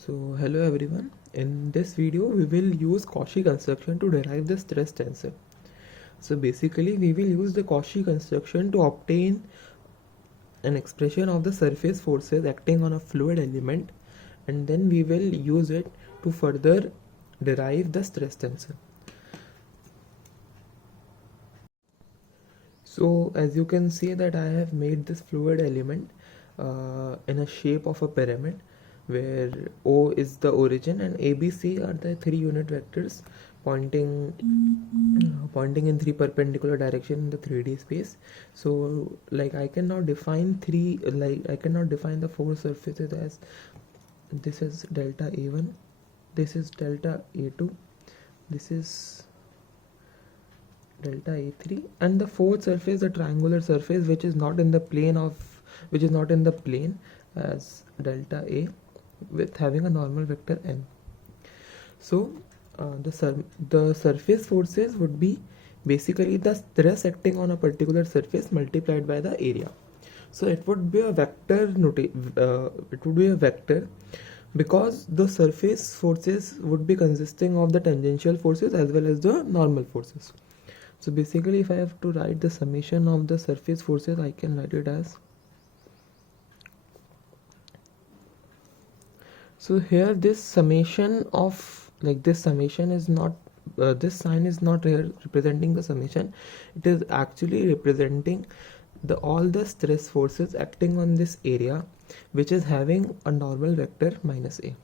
So hello everyone, in this video we will use Cauchy construction to derive the stress tensor. So basically we will use the Cauchy construction to obtain an expression of the surface forces acting on a fluid element, and then we will use it to further derive the stress tensor. So as you can see that I have made this fluid element in a shape of a pyramid where O is the origin and ABC are the three unit vectors pointing in three perpendicular direction in the 3D space. So like I cannot define the four surfaces as this is delta A1, this is delta A2, this is delta A3, and the fourth surface, the triangular surface, which is not in the plane as delta A, with having a normal vector n. So the surface forces would be basically the stress acting on a particular surface multiplied by the area. So it would be a vector because the surface forces would be consisting of the tangential forces as well as the normal forces. So basically if I have to write the summation of the surface forces, I can write it as, so here this summation is not, this sign is not here representing the summation, it is actually representing all the stress forces acting on this area which is having a normal vector minus a.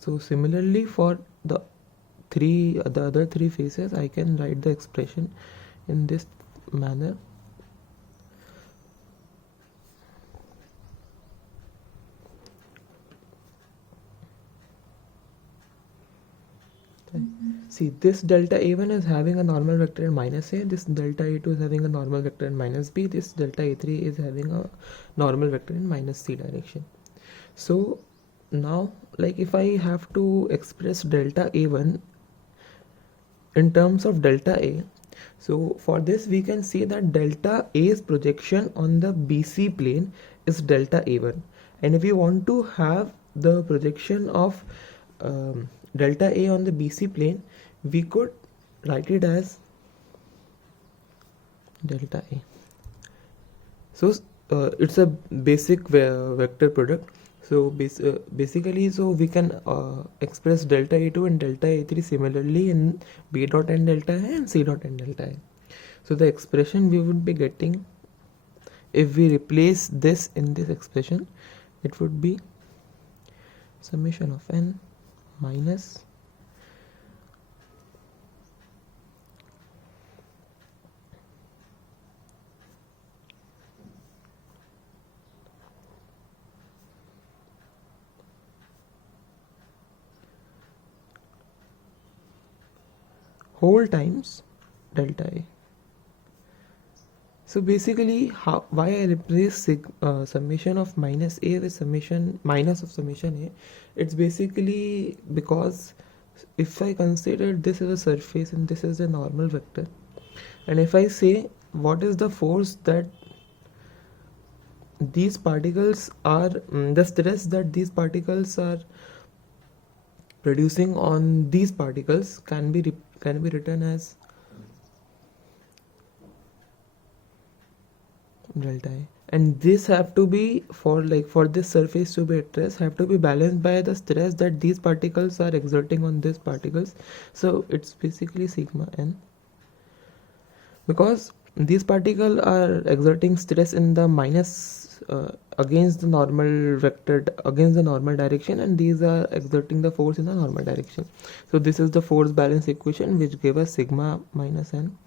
So similarly for the other three faces, I can write the expression in this manner. See, this delta A1 is having a normal vector in minus a, this delta A2 is having a normal vector in minus b, this delta A3 is having a normal vector in minus c direction. So now, like if I have to express delta A1 in terms of delta A, so for this we can say that delta A's projection on the BC plane is delta A1, and if we want to have the projection of delta A on the BC plane, we could write it as delta A. So it's a basic vector product. So basically, so we can express delta A2 and delta A3 similarly in B dot n delta A and C dot n delta A. So the expression we would be getting, if we replace this in this expression, it would be summation of n minus whole times delta A. So basically why I replace summation of minus a with summation minus of summation a, it's basically because if I consider this as a surface and this is a normal vector, and if I say what is the force that these particles are, the stress that these particles are producing on these particles can be written as delta A, and this have to be for this surface to be at rest have to be balanced by the stress that these particles are exerting on these particles. So it's basically sigma n, because these particles are exerting stress in the minus against the normal vector, against the normal direction, and these are exerting the force in the normal direction. So this is the force balance equation which gave us sigma minus n.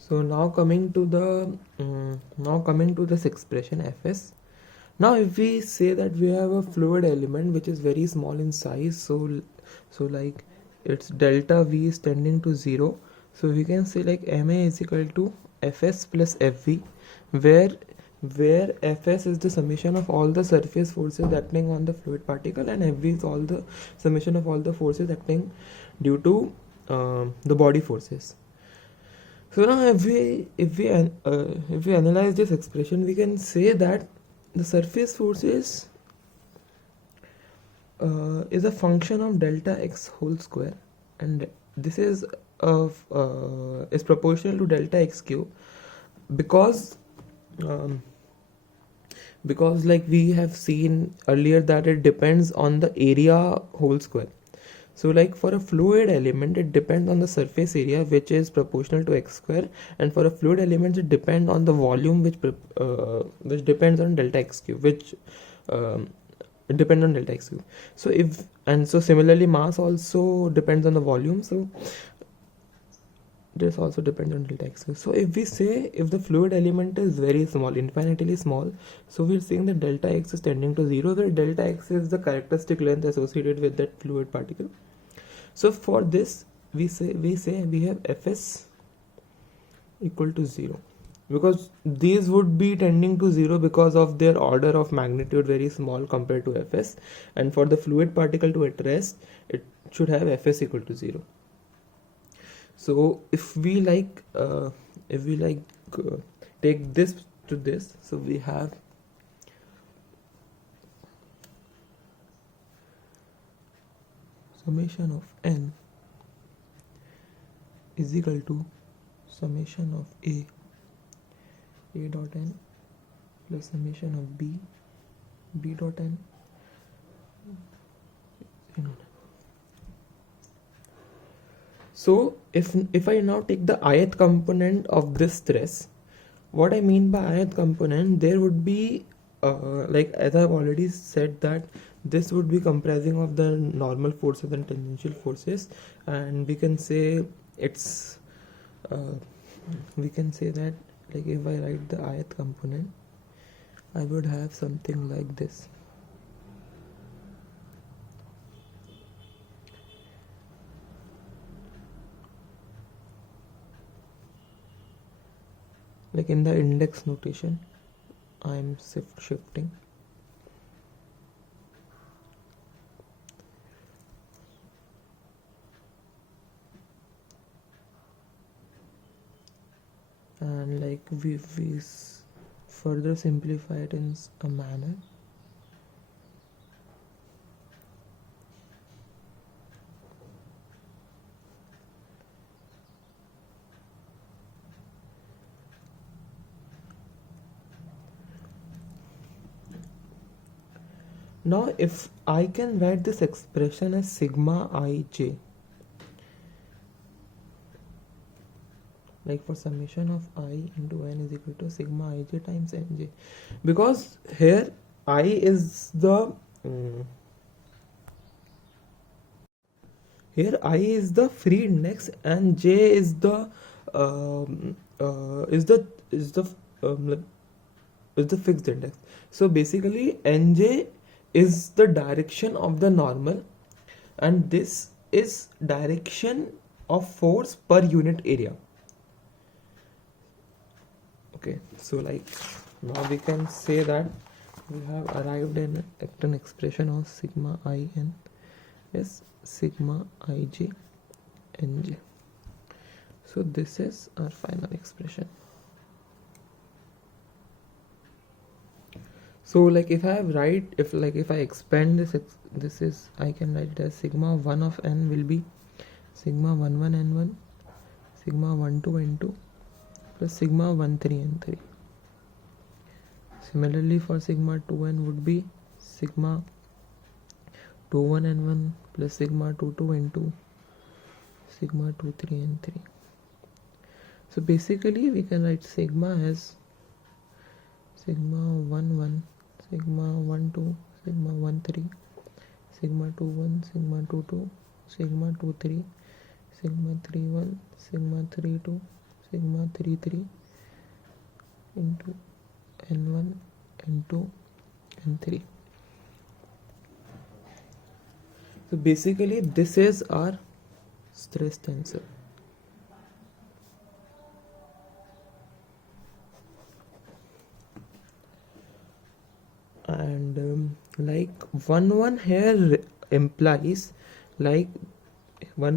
So now coming to this expression Fs. Now if we say that we have a fluid element which is very small in size, so like its delta V is tending to 0, So we can say like ma is equal to fs plus fv, where fs is the summation of all the surface forces acting on the fluid particle, and fv is all the summation of all the forces acting due to the body forces. So now if we analyze this expression, we can say that the surface forces is a function of delta x whole square, and this is proportional to delta x cube, because like we have seen earlier that it depends on the area whole square. So like for a fluid element, it depends on the surface area, which is proportional to x square, and for a fluid element, it depends on the volume, which depends on delta x cube, which depend on delta x cube. So similarly, mass also depends on the volume. So this also depends on delta x cube. So if we say if the fluid element is very small, infinitely small, so we're saying that delta x is tending to 0, where delta x is the characteristic length associated with that fluid particle. So for this, we say we have fs equal to 0, because these would be tending to 0 because of their order of magnitude very small compared to fs, and for the fluid particle to at rest, it should have fs equal to 0. So if we take this to this, so we have summation of n is equal to summation of a dot n plus summation of b dot n. So if I now take the ith component of this stress, what I mean by ith component, there would be like as I've already said, that this would be comprising of the normal forces and tangential forces, and we can say it's we can say that, like if I write the ith component, I would have something like this. Like in the index notation, I'm shifting. And like we further simplify it in a manner. Now if I can write this expression as sigma ij, like for summation of I into n is equal to sigma ij times nj, because here I is the here I is the free index and j is the fixed index. So basically nj is the direction of the normal, and this is direction of force per unit area. Okay, so like now we can say that we have arrived at an expression of sigma I n is sigma ij nj. So this is our final expression. So like if I expand this is, I can write it as sigma 1 of n will be sigma 1 1 n1 sigma 1 2 n2 plus sigma 1 3 n3. Similarly for sigma 2n would be sigma 2 1 n1 plus sigma 2 2 n2 sigma 2 3 n3. So basically we can write sigma as sigma 1 1 sigma 1 2 sigma 1 3 sigma 2 1 sigma 2 2 sigma 2 3 sigma 3 1 sigma 3 2 sigma 3 3 into n1 n2 n3. So basically this is our stress tensor. like 1 here implies like like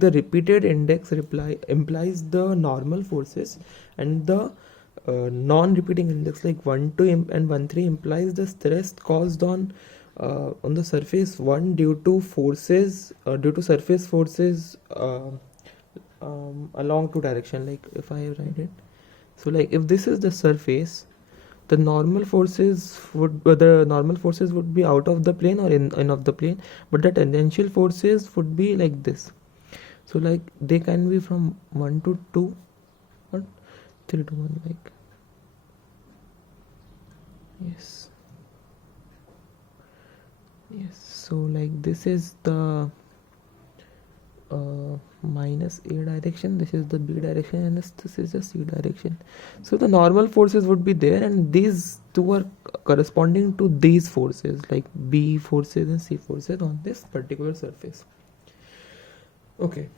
the repeated index implies the normal forces, and the non-repeating index like 1 2 and 1 3 implies the stress caused on the surface 1 due to surface forces along two direction. Like if I write it, so like if this is the surface, the normal forces would be out of the plane or in of the plane, but the tangential forces would be like this. So like they can be from 1 to 2 or 3 to 1, like yes. So like this is the minus A direction, this is the B direction, and this is the C direction. So the normal forces would be there, and these two are corresponding to these forces, like B forces and C forces on this particular surface. Okay,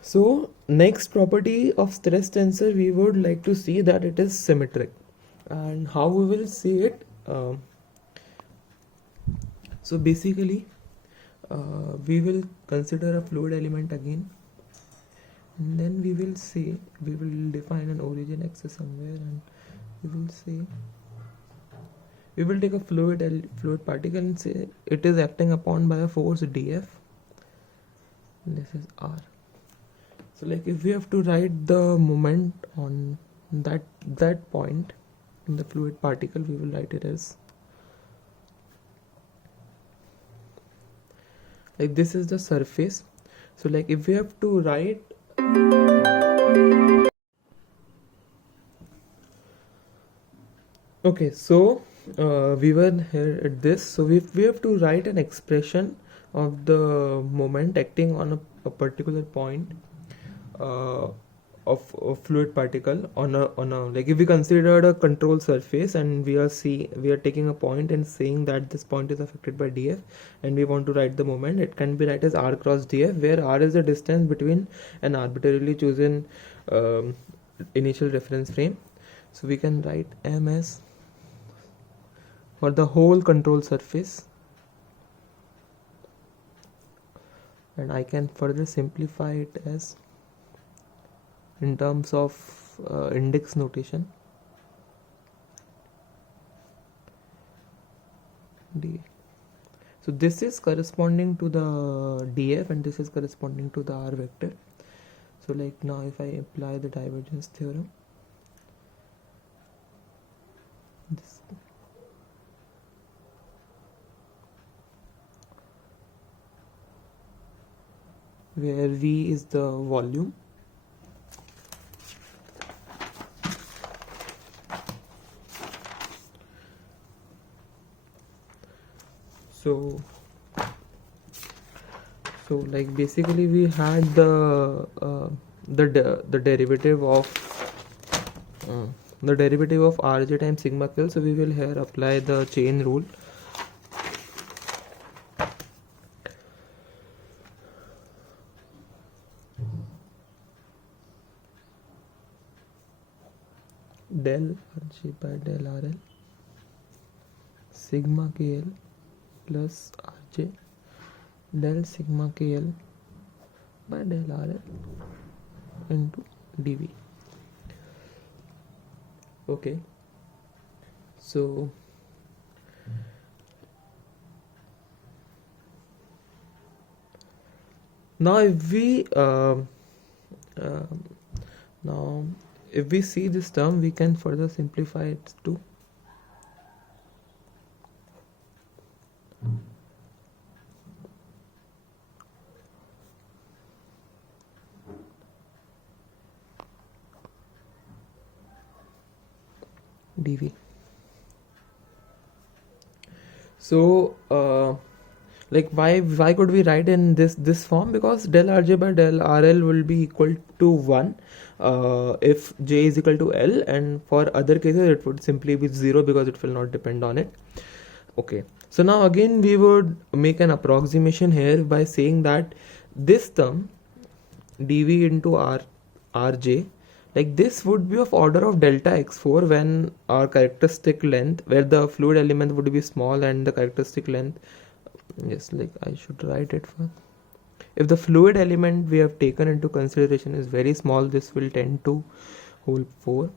so next property of stress tensor, we would like to see that it is symmetric. And how we will see it? So basically we will consider a fluid element again, and then we will define an origin axis somewhere, and we will take a fluid particle and say it is acting upon by a force dF, and this is R. So like if we have to write the moment on that point in the fluid particle, we will write it as like this is the surface. So like if we have to write okay, so we were here at this, so we have to write an expression of the moment acting on a particular point of a fluid particle on a like if we considered a control surface, and we are taking a point and saying that this point is affected by dF, and we want to write the moment. It can be written as R cross dF, where R is the distance between an arbitrarily chosen initial reference frame. So we can write M as for the whole control surface, and I can further simplify it as in terms of index notation d. So this is corresponding to the dF, and this is corresponding to the R vector. So like now if I apply the divergence theorem, this where V is the volume, so like basically we had the derivative of Rj times sigma Q. So we will here apply the chain rule. Del Rj by del RL sigma KL plus Rj del sigma KL by del RL into dV. Okay, so now if we see this term, we can further simplify it to dV. So like why could we write in this form? Because del Rj by del RL will be equal to 1 if J is equal to L, and for other cases it would simply be 0 because it will not depend on it. Okay, so now again we would make an approximation here by saying that this term dV into Rj like this would be of order of delta x4 when our characteristic length, where the fluid element would be small and the characteristic length, yes, like I should write it for, if the fluid element we have taken into consideration is very small, this will tend to whole 4,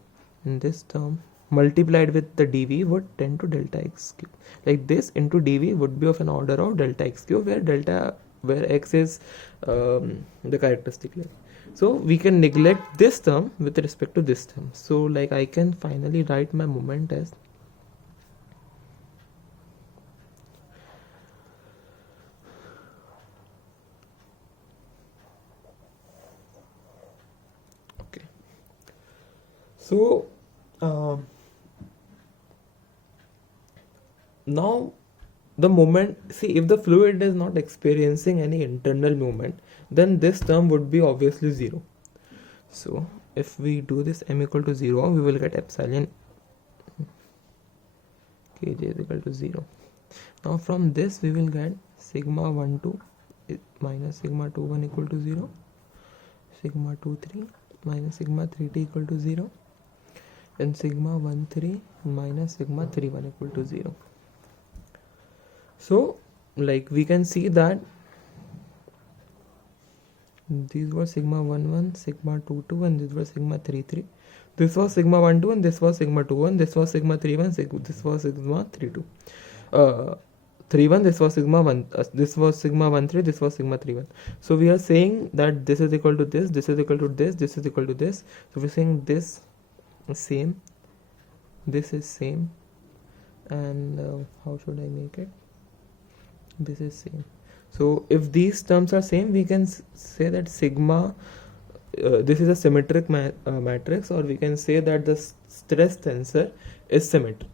and this term multiplied with the dv would tend to delta x cube. Like this into dv would be of an order of delta x cube, where x is the characteristic length. So we can neglect this term with respect to this term. So like I can finally write my moment as okay. So now the moment, see, if the fluid is not experiencing any internal movement, then this term would be obviously 0. So if we do this m equal to 0, we will get epsilon kj is equal to 0. Now from this we will get sigma 1 2 minus sigma 2 1 equal to 0, sigma 2 3 minus sigma 3 t equal to 0, and sigma 1 3 minus sigma 3 1 equal to 0. So like we can see that these were sigma 1 1, sigma 2 2, and this was sigma 3 3. This was sigma 1 2, and this was sigma 2 1. This was sigma 3 1. This was sigma 3 2. 3 1. This was sigma 1. This was sigma 1 3. This was sigma 3 1. So we are saying that this is equal to this. This is equal to this. This is equal to this. So we're saying this is same. This is same. And how should I make it? This is same. So if these terms are same, we can say that sigma, this is a symmetric matrix, or we can say that the stress tensor is symmetric.